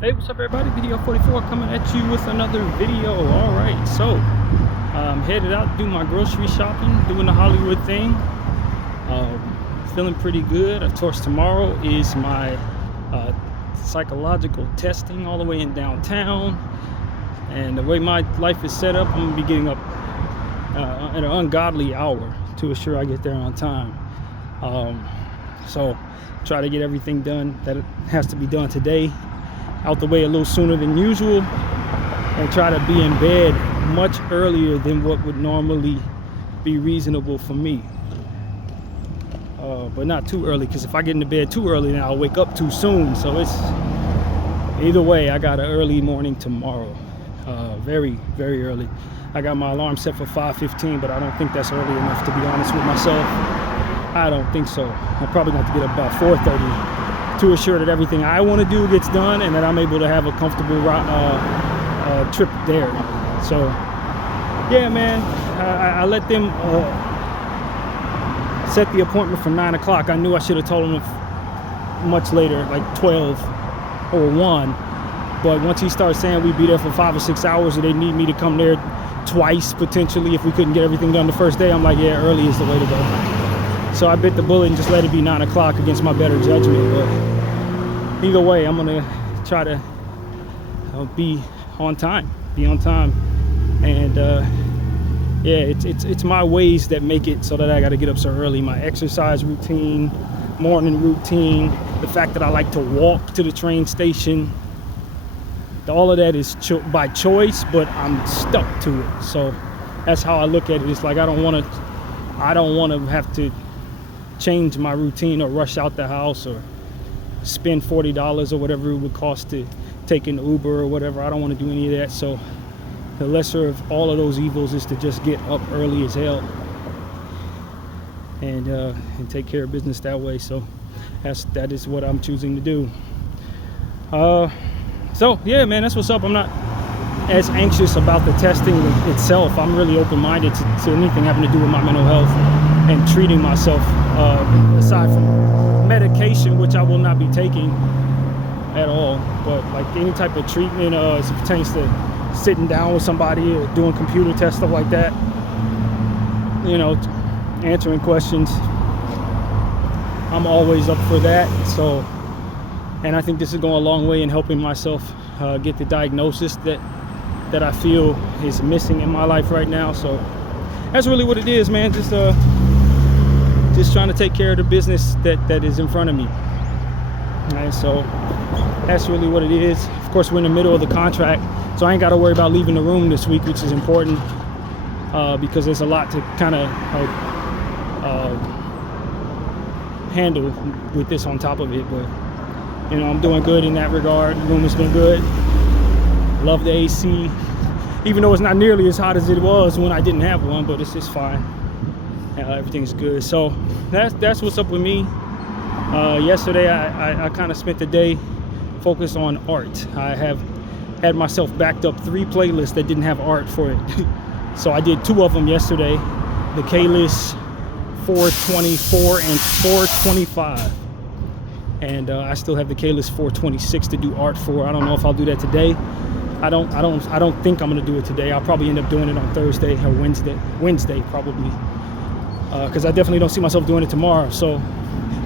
Hey, what's up everybody? Bdf 44 coming at you with another video. Alright, so I'm headed out to do my grocery shopping, doing the Hollywood thing. Feeling pretty good. Of course, tomorrow is my psychological testing all the way in downtown. And the way my life is set up, I'm going to be getting up at an ungodly hour to assure I get there on time. So try to get everything done that has to be done today out the way a little sooner than usual, and try to be in bed much earlier than what would normally be reasonable for me, but not too early, because if I get into bed too early then I'll wake up too soon. So it's either way, I got an early morning tomorrow, very early. I got my alarm set for 5:15, but I don't think that's early enough, to be honest with myself. I don't think so. I'm probably going to have to get up about 4:30 to assure that everything I want to do gets done and that I'm able to have a comfortable trip there. So yeah, man, I let them set the appointment for 9 o'clock. I knew I should have told him much later, like 12 or 1. But once he started saying we'd be there for 5 or 6 hours, or they need me to come there twice potentially if we couldn't get everything done the first day, I'm like, yeah, early is the way to go. So I bit the bullet and just let it be 9 o'clock against my better judgment. But either way, I'm gonna try to be on time. And yeah, it's my ways that make it so that I got to get up so early. My exercise routine, morning routine, the fact that I like to walk to the train station, all of that is by choice, but I'm stuck to it. So that's how I look at it. It's like I don't want to have to change my routine or rush out the house or spend $40 or whatever it would cost to take an Uber or whatever. I don't want to do any of that. So the lesser of all of those evils is to just get up early as hell and take care of business that way. So that is what I'm choosing to do. So yeah, man, that's what's up. I'm not as anxious about the testing itself. I'm really open-minded to anything having to do with my mental health and treating myself, aside from medication, which I will not be taking at all. But like any type of treatment as it pertains to sitting down with somebody or doing computer tests, stuff like that, answering questions, I'm always up for that. So, and I think this is going a long way in helping myself get the diagnosis that I feel is missing in my life right now. So that's really what it is, man. Just trying to take care of the business that is in front of me. All right, so that's really what it is. Of course, we're in the middle of the contract, so I ain't got to worry about leaving the room this week, which is important, because there's a lot to kind of handle with this on top of it. But I'm doing good in that regard. The room has been good. Love the AC, even though it's not nearly as hot as it was when I didn't have one, but it's just fine. Everything's good. So that's what's up with me. Yesterday I kind of spent the day focused on art. I have had myself backed up 3 playlists that didn't have art for it. So I did 2 of them yesterday, the K-list 424 and 425. And I still have the K-list 426 to do art for. I don't know if I'll do that today. I don't think I'm gonna do it today. I'll probably end up doing it on Thursday or Wednesday probably, because I definitely don't see myself doing it tomorrow. So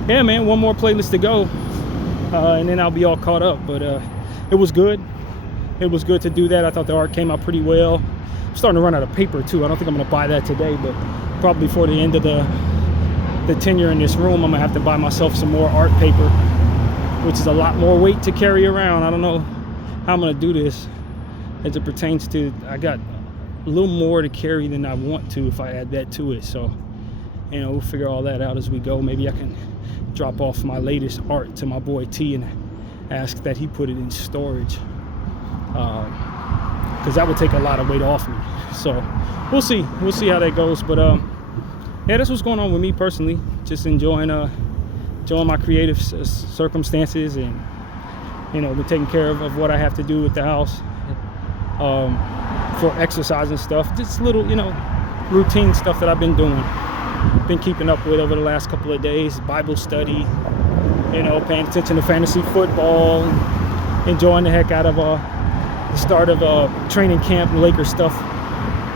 yeah, man, 1 more playlist to go, and then I'll be all caught up. But it was good. It was good to do that. I thought the art came out pretty well. I'm starting to run out of paper too. I don't think I'm gonna buy that today, but probably before the end of the tenure in this room, I'm gonna have to buy myself some more art paper, which is a lot more weight to carry around. I don't know how I'm gonna do this as it pertains to, I got a little more to carry than I want to if I add that to it. So we'll figure all that out as we go. Maybe I can drop off my latest art to my boy T and ask that he put it in storage, because that would take a lot of weight off me. So we'll see how that goes. But yeah, that's what's going on with me personally. Just enjoying my creative circumstances, and been taking care of what I have to do with the house, for exercise and stuff. Just little routine stuff that I've been doing, been keeping up with over the last couple of days. Bible study, paying attention to fantasy football, enjoying the heck out of the start of training camp and Lakers stuff.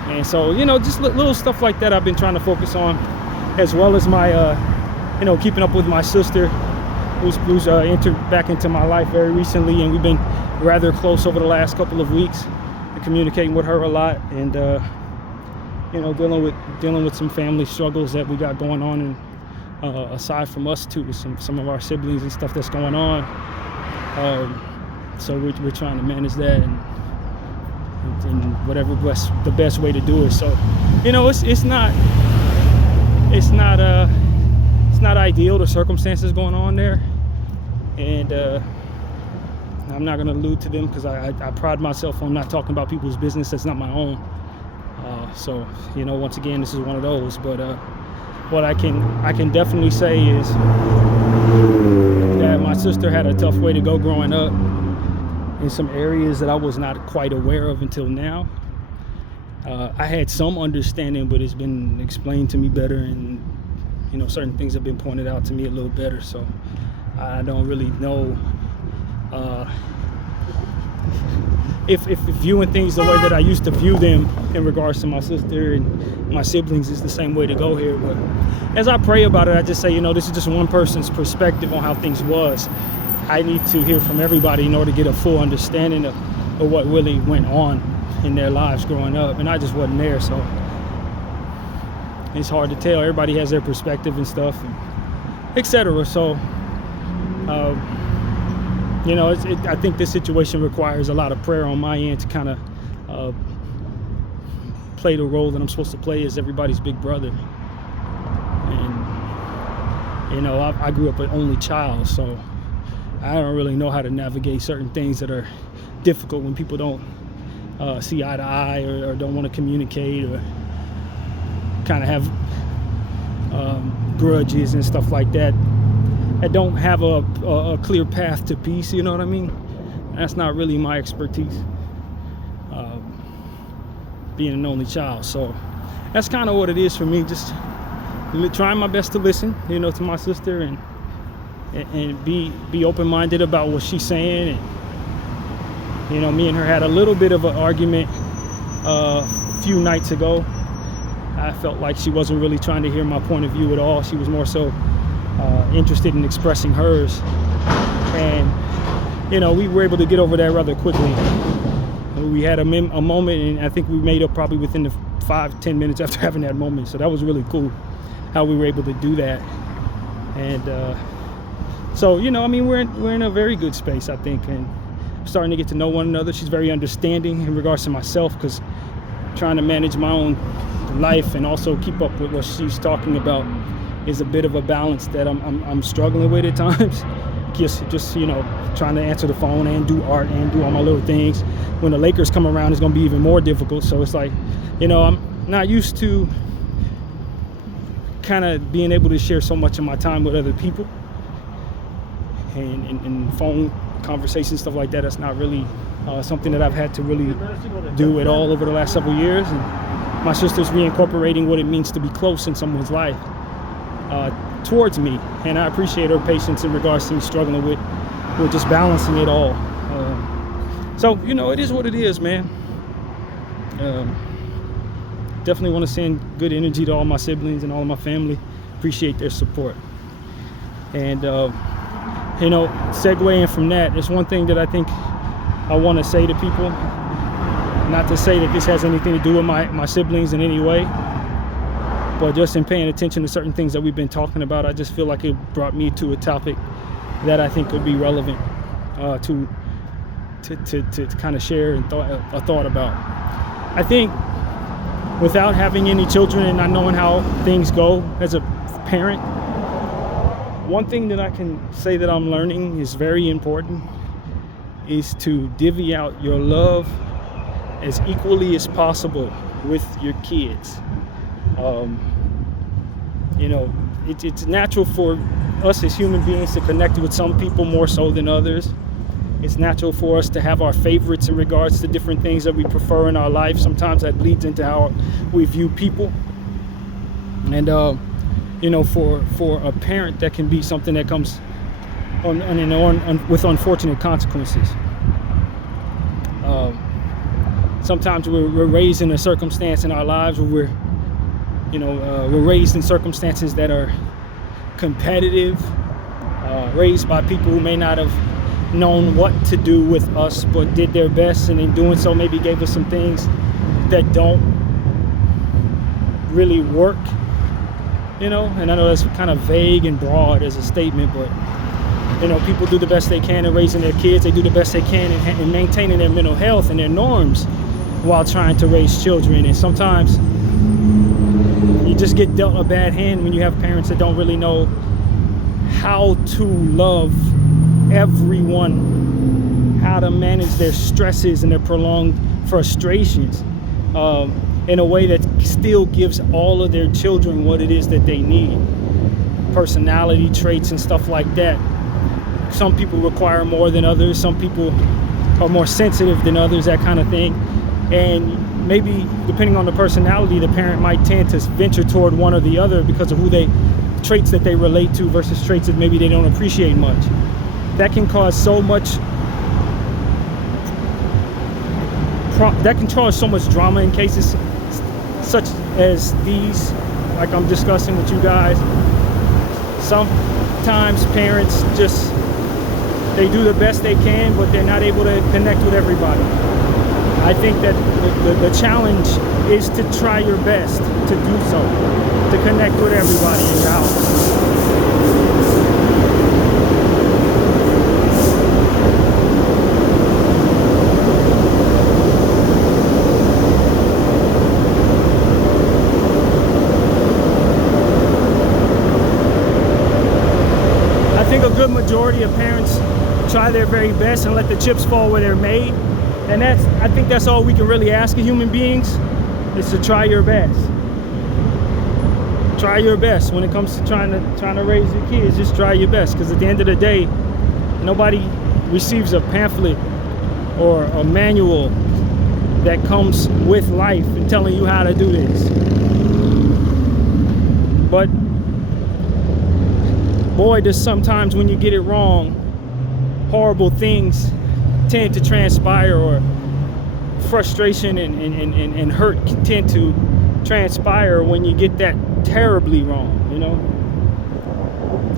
And so, you know, just little stuff like that I've been trying to focus on, as well as my, you know, keeping up with my sister, who's entered back into my life very recently, and we've been rather close over the last couple of weeks, and communicating with her a lot, and you know, dealing with some family struggles that we got going on, and aside from us too, with some of our siblings and stuff that's going on. So we're trying to manage that, and whatever the best way to do it. So, you know, it's not ideal, the circumstances going on there, and I'm not going to allude to them, because I pride myself on not talking about people's business that's not my own. So, you know, once again, this is one of those. But what I can definitely say is that my sister had a tough way to go growing up in some areas that I was not quite aware of until now. I had some understanding, but it's been explained to me better, and you know, certain things have been pointed out to me a little better. So I don't really know if viewing things the way that I used to view them in regards to my sister and my siblings is the same way to go here. But as I pray about it, I just say, you know, this is just one person's perspective on how things was. I need to hear from everybody in order to get a full understanding of what really went on in their lives growing up, and I just wasn't there, so it's hard to tell. Everybody has their perspective and stuff, etc. So you know, I think this situation requires a lot of prayer on my end to kind of play the role that I'm supposed to play as everybody's big brother. And you know, I grew up an only child, so I don't really know how to navigate certain things that are difficult when people don't see eye to eye, or don't want to communicate, or kind of have grudges and stuff like that. I don't have a clear path to peace, you know what I mean? That's not really my expertise, being an only child. So that's kind of what it is for me, just trying my best to listen, you know, to my sister, and be open-minded about what she's saying. And you know, me and her had a little bit of an argument a few nights ago. I felt like she wasn't really trying to hear my point of view at all. She was more so interested in expressing hers, and you know, we were able to get over that rather quickly. We had a moment, and I think we made up probably within the 5-10 minutes after having that moment. So that was really cool how we were able to do that. And so, you know, I mean, we're in a very good space, I think, and starting to get to know one another. She's very understanding in regards to myself, because trying to manage my own life and also keep up with what she's talking about is a bit of a balance that I'm struggling with at times. Just you know, trying to answer the phone and do art and do all my little things. When the Lakers come around, it's gonna be even more difficult. So it's like, you know, I'm not used to kind of being able to share so much of my time with other people, and phone conversations, stuff like that. That's not really something that I've had to really do at all over the last several years. And my sister's reincorporating what it means to be close in someone's life towards me, and I appreciate her patience in regards to me struggling with just balancing it all. So, you know, it is what it is, man. Definitely want to send good energy to all my siblings and all of my family. Appreciate their support. And you know, segueing from that, there's one thing that I think I want to say to people. Not to say that this has anything to do with my siblings in any way, but just in paying attention to certain things that we've been talking about, I just feel like it brought me to a topic that I think could be relevant to kind of share a thought about. I think without having any children and not knowing how things go as a parent, one thing that I can say that I'm learning is very important is to divvy out your love as equally as possible with your kids. You know, it's natural for us as human beings to connect with some people more so than others. It's natural for us to have our favorites in regards to different things that we prefer in our life. Sometimes that leads into how we view people. And you know, for a parent, that can be something that comes with unfortunate consequences. Sometimes we're raised in a circumstance in our lives where we're raised in circumstances that are competitive, raised by people who may not have known what to do with us, but did their best, and in doing so maybe gave us some things that don't really work, and I know that's kind of vague and broad as a statement, but people do the best they can in raising their kids. They do the best they can in maintaining their mental health and their norms while trying to raise children. And sometimes you just get dealt a bad hand when you have parents that don't really know how to love everyone, how to manage their stresses and their prolonged frustrations in a way that still gives all of their children what it is that they need, personality traits and stuff like that. Some people require more than others. Some people are more sensitive than others, that kind of thing. And maybe depending on the personality, the parent might tend to venture toward one or the other because of traits that they relate to versus traits that maybe they don't appreciate much. That can cause so much drama in cases such as these, like I'm discussing with you guys. Sometimes parents they do the best they can, but they're not able to connect with everybody. I think that the challenge is to try your best to do so, to connect with everybody in your house. I think a good majority of parents try their very best and let the chips fall where they're made. And I think that's all we can really ask of human beings, is to try your best. Try your best when it comes to trying to raise your kids. Just try your best, because at the end of the day, nobody receives a pamphlet or a manual that comes with life and telling you how to do this. But boy, does sometimes when you get it wrong, horrible things tend to transpire, or frustration and hurt tend to transpire when you get that terribly wrong,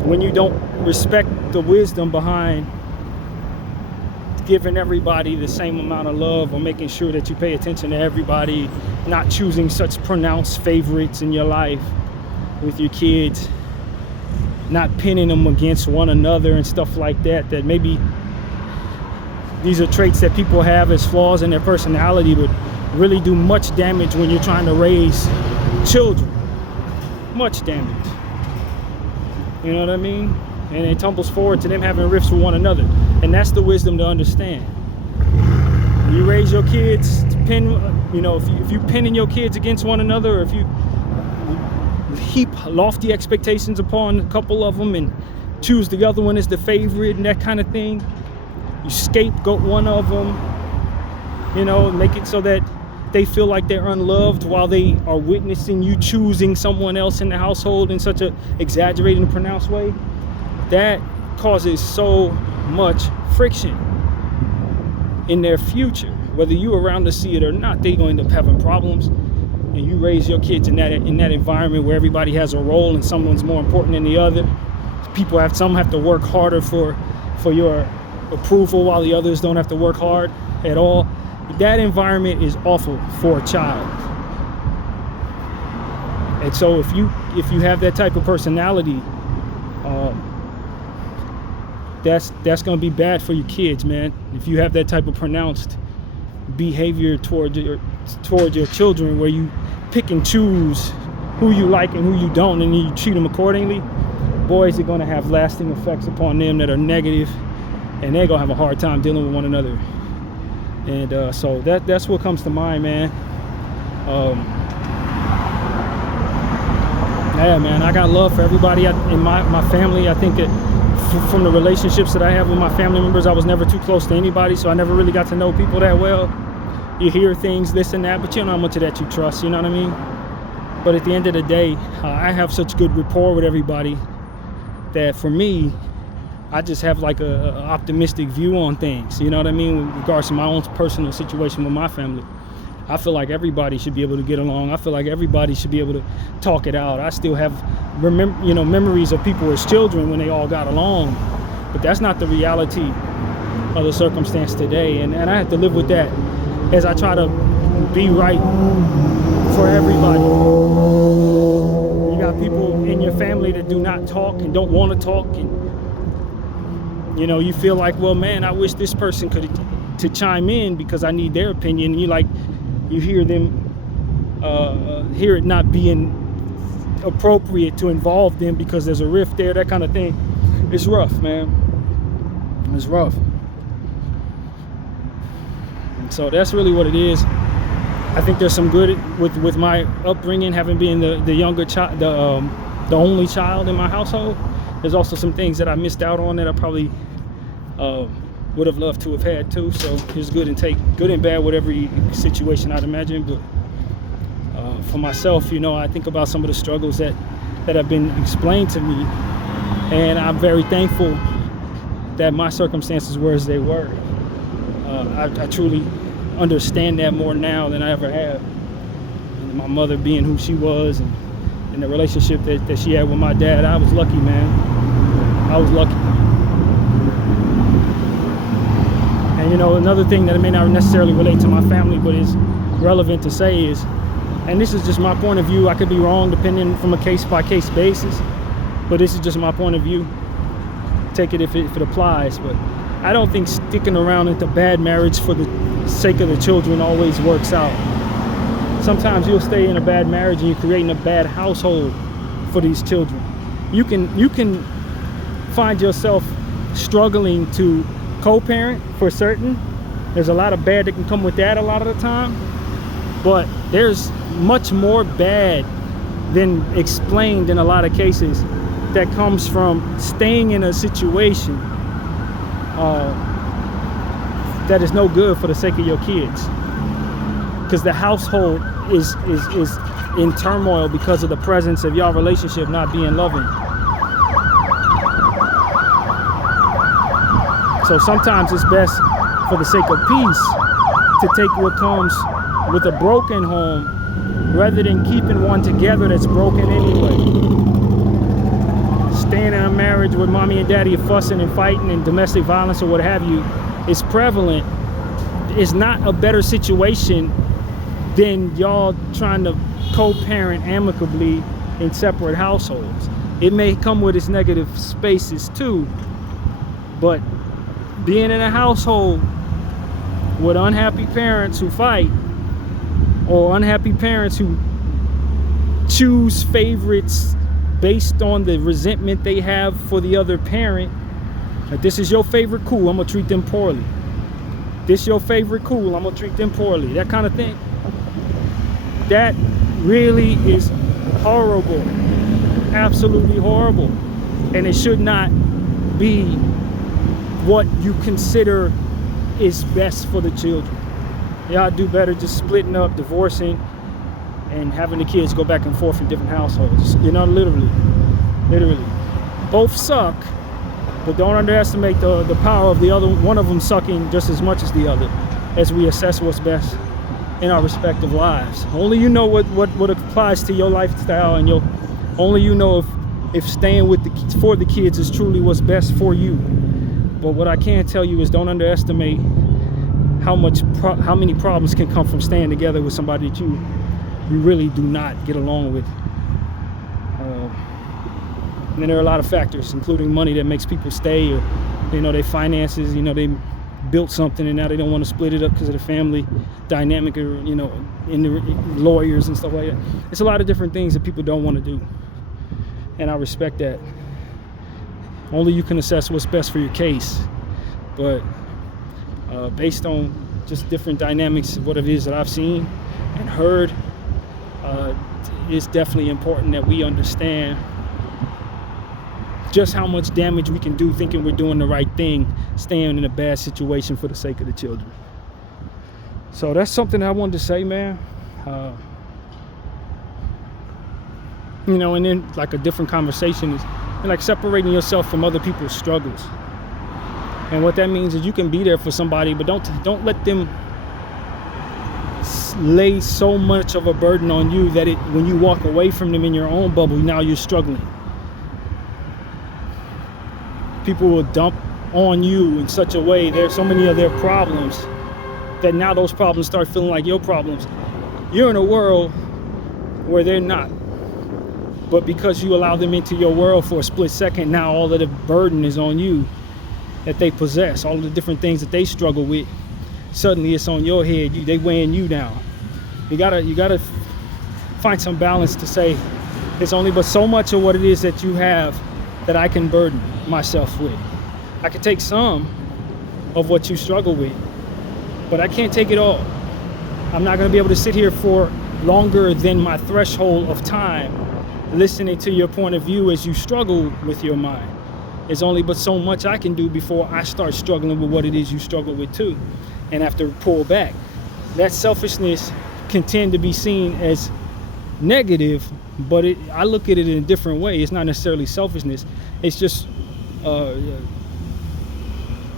when you don't respect the wisdom behind giving everybody the same amount of love, or making sure that you pay attention to everybody, not choosing such pronounced favorites in your life with your kids, not pinning them against one another and stuff like that, that maybe these are traits that people have as flaws in their personality, but really do much damage when you're trying to raise children. Much damage. You know what I mean? And it tumbles forward to them having rifts with one another. And that's the wisdom to understand. When you raise your kids to pin, if you pinning your kids against one another, or if you heap lofty expectations upon a couple of them and choose the other one as the favorite and that kind of thing, you scapegoat one of them, make it so that they feel like they're unloved while they are witnessing you choosing someone else in the household in such a exaggerated and pronounced way. That causes so much friction in their future. Whether you're around to see it or not, they're going to end up having problems. And you raise your kids in that environment where everybody has a role and someone's more important than the other. Some have to work harder for your approval, while the others don't have to work hard at all. That environment is awful for a child. And so if you have that type of personality, that's going to be bad for your kids, man. If you have that type of pronounced behavior toward your children, where you pick and choose who you like and who you don't, and you treat them accordingly, boys are going to have lasting effects upon them that are negative, and they're going to have a hard time dealing with one another. And so that's what comes to mind, man. Yeah, man, I got love for everybody in my family. I think that from the relationships that I have with my family members, I was never too close to anybody, so I never really got to know people that well. You hear things, this and that, but you don't know how much of that you trust, you know what I mean? But at the end of the day, I have such good rapport with everybody that for me, I just have like a optimistic view on things, you know what I mean, with regards to my own personal situation with my family. I feel like everybody should be able to get along. I feel like everybody should be able to talk it out. I still have memories of people as children when they all got along, but that's not the reality of the circumstance today, and I have to live with that as I try to be right for everybody. You got people in your family that do not talk and don't want to talk, and you feel like, well, man, I wish this person could to chime in because I need their opinion. And you hear them hear it not being appropriate to involve them because there's a rift there, that kind of thing. It's rough, man. It's rough. And so that's really what it is. I think there's some good with my upbringing, having been the younger child, the only child in my household. There's also some things that I missed out on that I probably would have loved to have had too. So it's good and bad with every situation, I'd imagine. But for myself, I think about some of the struggles that have been explained to me, and I'm very thankful that my circumstances were as they were. I truly understand that more now than I ever have. And my mother being who she was, and the relationship that she had with my dad, I was lucky, man. I was lucky. And another thing that may not necessarily relate to my family, but is relevant to say is, and this is just my point of view, I could be wrong depending from a case-by-case basis, but this is just my point of view. Take it if it applies. But I don't think sticking around at the bad marriage for the sake of the children always works out. Sometimes you'll stay in a bad marriage and you're creating a bad household for these children. You can find yourself struggling to co-parent for certain. There's a lot of bad that can come with that a lot of the time, but there's much more bad than explained in a lot of cases that comes from staying in a situation that is no good for the sake of your kids, because the household is in turmoil because of the presence of y'all relationship not being loving. So sometimes it's best, for the sake of peace, to take what comes with a broken home rather than keeping one together that's broken anyway. Staying in a marriage with mommy and daddy fussing and fighting and domestic violence or what have you is prevalent. It's not a better situation than y'all trying to co-parent amicably in separate households. It may come with its negative spaces too, but being in a household with unhappy parents who fight, or unhappy parents who choose favorites based on the resentment they have for the other parent. If this is your favorite, cool, I'm gonna treat them poorly. This your favorite, cool, I'm gonna treat them poorly. That kind of thing. That really is horrible. Absolutely horrible. And it should not be what you consider is best for the children. Y'all do better just splitting up, divorcing, and having the kids go back and forth in different households. Literally. Both suck, but don't underestimate the power of the other, one of them sucking just as much as the other, as we assess what's best in our respective lives. Only you know what applies to your lifestyle, and only you know if staying for the kids is truly what's best for you. But what I can tell you is, don't underestimate how many problems can come from staying together with somebody that you really do not get along with. And then there are a lot of factors, including money, that makes people stay, or their finances. They built something and now they don't want to split it up because of the family dynamic, or in the lawyers and stuff like that. It's a lot of different things that people don't want to do, and I respect that. Only you can assess what's best for your case, but based on just different dynamics of what it is that I've seen and heard, it's definitely important that we understand just how much damage we can do thinking we're doing the right thing, staying in a bad situation for the sake of the children. So that's something I wanted to say, man. And then like a different conversation is like separating yourself from other people's struggles. And what that means is you can be there for somebody, but don't let them lay so much of a burden on you that when you walk away from them in your own bubble, now you're struggling. People will dump on you in such a way. There's so many of their problems that now those problems start feeling like your problems. You're in a world where they're not. But because you allow them into your world for a split second, now all of the burden is on you that they possess. All of the different things that they struggle with, suddenly it's on your head. They weighing you down. You gotta find some balance to say, it's only but so much of what it is that you have that I can burden myself with. I can take some of what you struggle with, but I can't take it all. I'm not gonna be able to sit here for longer than my threshold of time listening to your point of view as you struggle with your mind. There's only but so much I can do before I start struggling with what it is you struggle with too, and have to pull back. That selfishness can tend to be seen as negative, but I look at it in a different way. It's not necessarily selfishness. It's just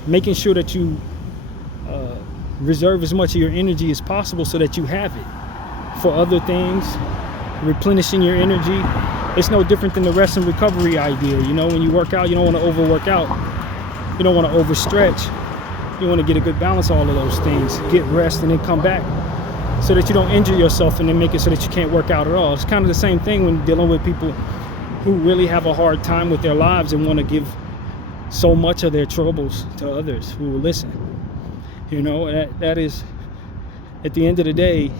making sure that you reserve as much of your energy as possible so that you have it for other things, replenishing your energy. It's no different than the rest and recovery idea. You know, when you work out, you don't want to overwork out. You don't want to overstretch. You want to get a good balance of all of those things. Get rest and then come back so that you don't injure yourself and then make it so that you can't work out at all. It's kind of the same thing when dealing with people who really have a hard time with their lives and want to give so much of their troubles to others who will listen. You know, that is, at the end of the day,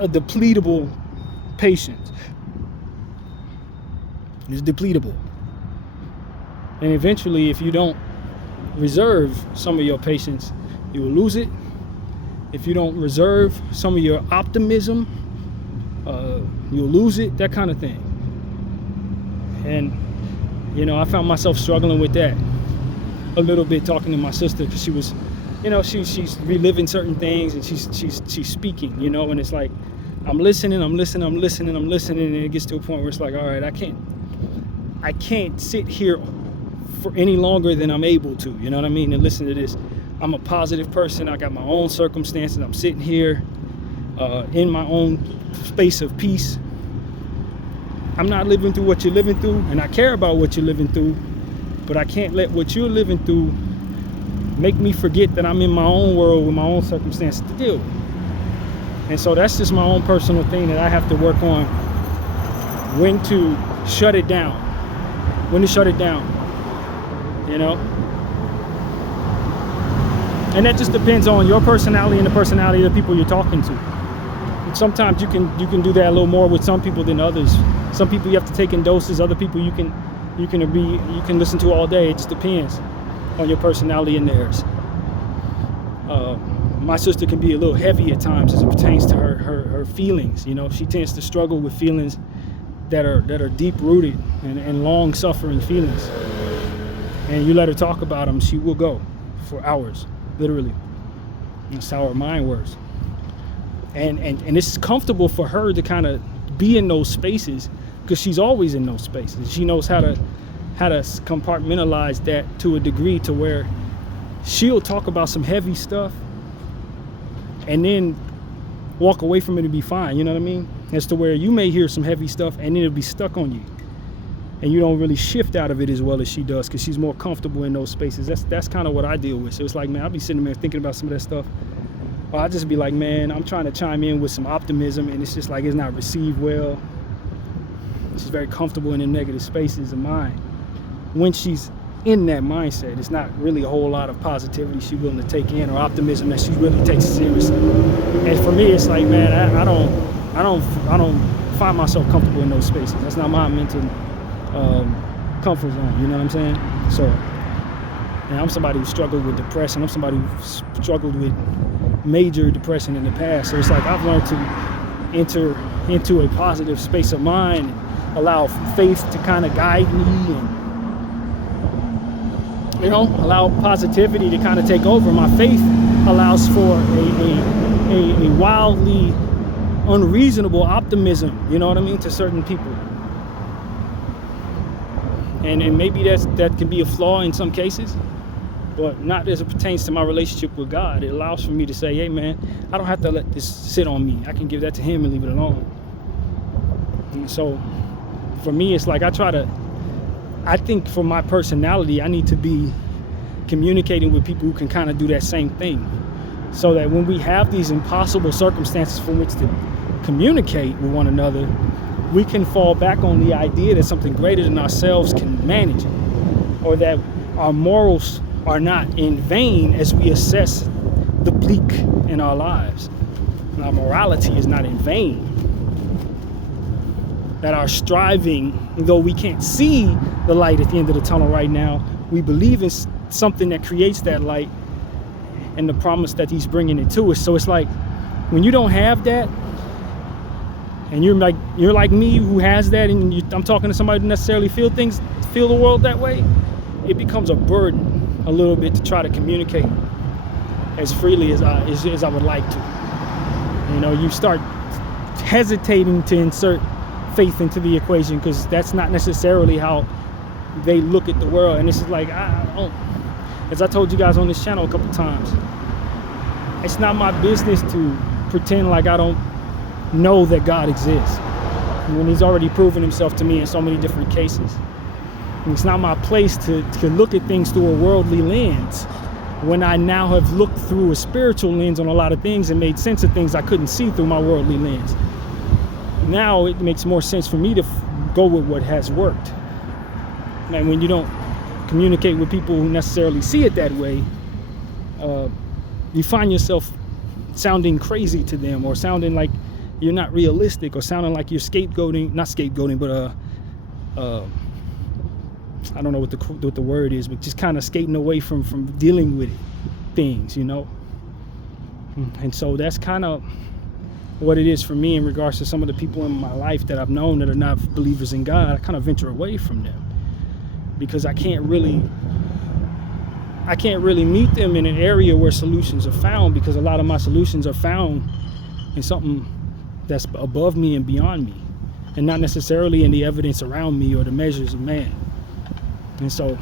a depletable patient is depletable. And eventually, if you don't reserve some of your patience, you will lose it. If you don't reserve some of your optimism, you'll lose it, that kind of thing. And, you know, I found myself struggling with that a little bit talking to my sister, because she was, you know, she's reliving certain things and she's speaking, you know, and it's like, I'm listening, and it gets to a point where it's like, all right, I can't sit here for any longer than I'm able to, you know what I mean, and listen to this. I'm a positive person. I got my own circumstances. I'm sitting here in my own space of peace. I'm not living through what you're living through, and I care about what you're living through, but I can't let what you're living through make me forget that I'm in my own world with my own circumstances to deal with. And so that's just my own personal thing that I have to work on, when to shut it down, you know? And that just depends on your personality and the personality of the people you're talking to. Sometimes you can do that a little more with some people than others. Some people you have to take in doses, other people you can listen to all day. It just depends on your personality and theirs. My sister can be a little heavy at times as it pertains to her feelings. You know, she tends to struggle with feelings that are deep rooted and long suffering feelings. And you let her talk about them, she will go for hours, literally. That's how her mind works. And it's comfortable for her to kind of be in those spaces, because she's always in those spaces. She knows how to compartmentalize that to a degree to where she'll talk about some heavy stuff and then walk away from it and be fine, you know what I mean? As to where you may hear some heavy stuff and then it'll be stuck on you, and you don't really shift out of it as well as she does, because she's more comfortable in those spaces. That's kind of what I deal with. So it's like, man, I'll be sitting there thinking about some of that stuff, or I'll just be like, man, I'm trying to chime in with some optimism, and it's just like it's not received well. She's very comfortable in the negative spaces of mine. When she's in that mindset, it's not really a whole lot of positivity she's willing to take in, or optimism that she really takes seriously. And for me, it's like, man, I don't find myself comfortable in those spaces. That's not my mental comfort zone, you know what I'm saying? So, and I'm somebody who struggled with depression. I'm somebody who struggled with major depression in the past. So it's like I've learned to enter into a positive space of mind and allow faith to kind of guide me, and, you know, allow positivity to kind of take over. My faith allows for a wildly unreasonable optimism, you know what I mean, to certain people. And maybe that can be a flaw in some cases, but not as it pertains to my relationship with God. It allows for me to say, hey man, I don't have to let this sit on me. I can give that to him and leave it alone. And so for me, it's like I think for my personality, I need to be communicating with people who can kind of do that same thing, so that when we have these impossible circumstances from which to communicate with one another, we can fall back on the idea that something greater than ourselves can manage it, or that our morals are not in vain as we assess the bleak in our lives. And our morality is not in vain. That our striving, though we can't see the light at the end of the tunnel right now, we believe in something that creates that light and the promise that he's bringing it to us. So it's like when you don't have that, and you're like me who has that, and I'm talking to somebody who necessarily feel the world that way, it becomes a burden a little bit to try to communicate as freely as I would like to. You know, you start hesitating to insert faith into the equation, because that's not necessarily how they look at the world. And this is like, as I told you guys on this channel a couple times, it's not my business to pretend like I don't know that God exists when he's already proven himself to me in so many different cases. And it's not my place to look at things through a worldly lens when I now have looked through a spiritual lens on a lot of things and made sense of things I couldn't see through my worldly lens. Now it makes more sense for me to go with what has worked. And when you don't communicate with people who necessarily see it that way, you find yourself sounding crazy to them, or sounding like you're not realistic, or sounding like you're not scapegoating, but I don't know what the word is, but just kind of skating away from dealing with things, you know. And so that's kind of what it is for me in regards to some of the people in my life that I've known that are not believers in God. I kind of venture away from them because I can't really meet them in an area where solutions are found, because a lot of my solutions are found in something that's above me and beyond me, and not necessarily in the evidence around me or the measures of man. And so,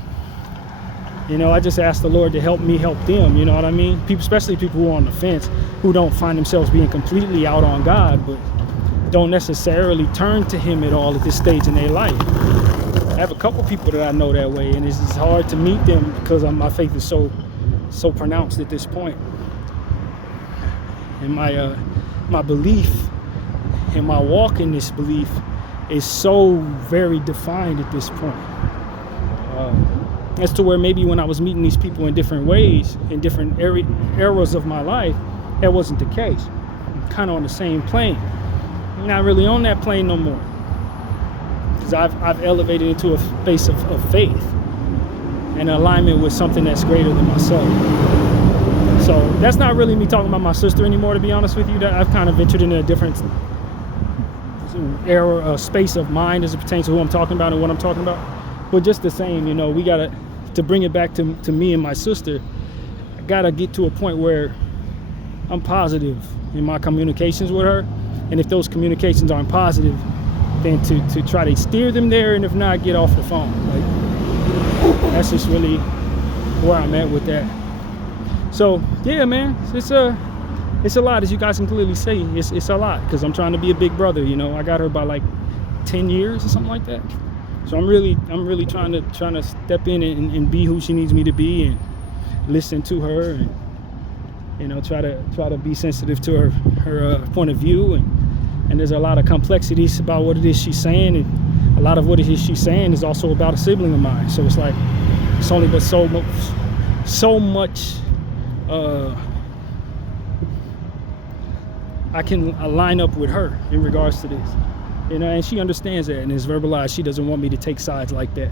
you know, I just ask the Lord to help me help them, you know what I mean? People, especially people who are on the fence, who don't find themselves being completely out on God, but don't necessarily turn to him at all at this stage in their life. I have a couple people that I know that way, and it's hard to meet them because my faith is so pronounced at this point. And my belief and my walk in this belief is so very defined at this point. As to where maybe when I was meeting these people in different ways, in different eras of my life, that wasn't the case. I'm kind of on the same plane. I'm not really on that plane no more, because I've elevated into a space of faith and alignment with something that's greater than myself. So that's not really me talking about my sister anymore, to be honest with you. That I've kind of ventured into a different space of mind as it pertains to who I'm talking about and what I'm talking about. But just the same, you know, we gotta, to bring it back to me and my sister, I gotta get to a point where I'm positive in my communications with her. And if those communications aren't positive, then to try to steer them there, and if not, get off the phone. Like, that's just really where I'm at with that. So yeah, man, it's a lot, as you guys can clearly see. It's a lot, because I'm trying to be a big brother, you know. I got her by like 10 years or something like that. So I'm really trying to step in and be who she needs me to be, and listen to her, and, you know, try to be sensitive to her point of view, and there's a lot of complexities about what it is she's saying, and a lot of what it is she's saying is also about a sibling of mine. So it's like it's only but so much I can line up with her in regards to this. You know, and she understands that, and it's verbalized. She doesn't want me to take sides like that,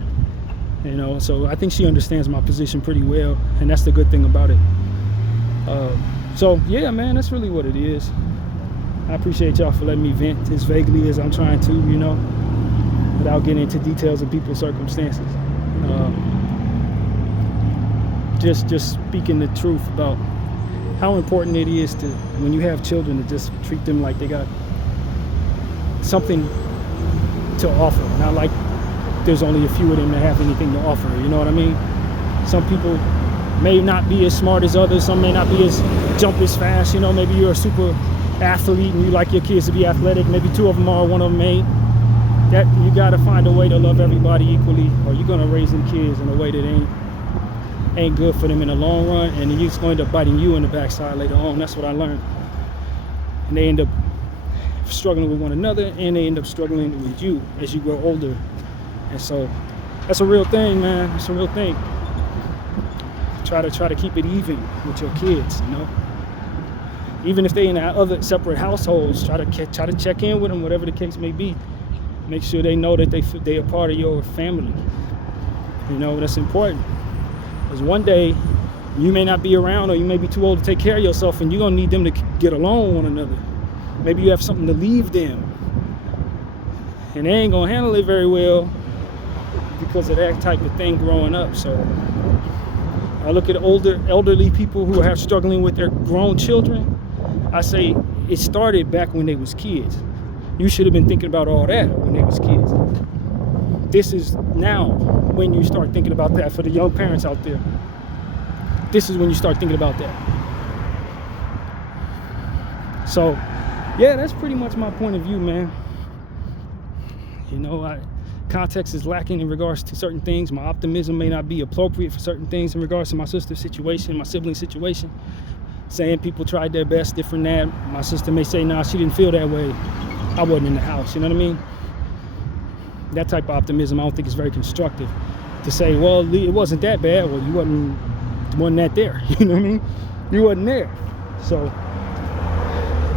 you know. So I think she understands my position pretty well, and that's the good thing about it. So yeah, man, that's really what it is. I appreciate y'all for letting me vent as vaguely as I'm trying to, you know, without getting into details of people's circumstances. Just speaking the truth about how important it is to, when you have children, to just treat them like they got something to offer, not like there's only a few of them that have anything to offer. You know what I mean? Some people may not be as smart as others. Some may not be as jump as fast. You know, maybe you're a super athlete and you like your kids to be athletic. Maybe two of them are, one of them ain't. That you got to find a way to love everybody equally, or you're gonna raise them kids in a way that ain't good for them in the long run, and then it's going to end up biting you in the backside later on. That's what I learned. And they end up struggling with one another, and they end up struggling with you as you grow older. And so that's a real thing, man. It's a real thing. Try to keep it even with your kids, you know. Even if they in other separate households, try to check in with them, whatever the case may be. Make sure they know that they are part of your family. You know, that's important. Because one day you may not be around, or you may be too old to take care of yourself, and you're gonna need them to get along with one another. Maybe you have something to leave them, and they ain't gonna handle it very well because of that type of thing growing up. So I look at elderly people who are struggling with their grown children. I say it started back when they was kids. You should have been thinking about all that when they was kids. This is now when you start thinking about that. For the young parents out there, this is when you start thinking about that. So yeah, that's pretty much my point of view, man. You know, context is lacking in regards to certain things. My optimism may not be appropriate for certain things in regards to my sister's situation, my sibling situation. Saying people tried their best, different that. My sister may say, nah, she didn't feel that way. I wasn't in the house, you know what I mean? That type of optimism, I don't think is very constructive. To say, well, it wasn't that bad. Well, you wasn't that there, you know what I mean? You wasn't there. So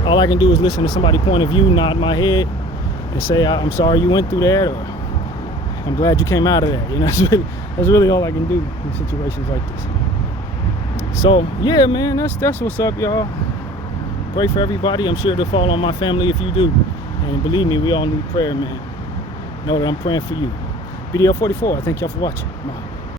all I can do is listen to somebody's point of view, nod my head, and say, I'm sorry you went through that, or I'm glad you came out of that. You know, that's really all I can do in situations like this. So yeah, man, that's what's up, y'all. Pray for everybody. I'm sure to fall on my family if you do. And believe me, we all need prayer, man. Know that I'm praying for you. Bdf 44, I thank y'all for watching.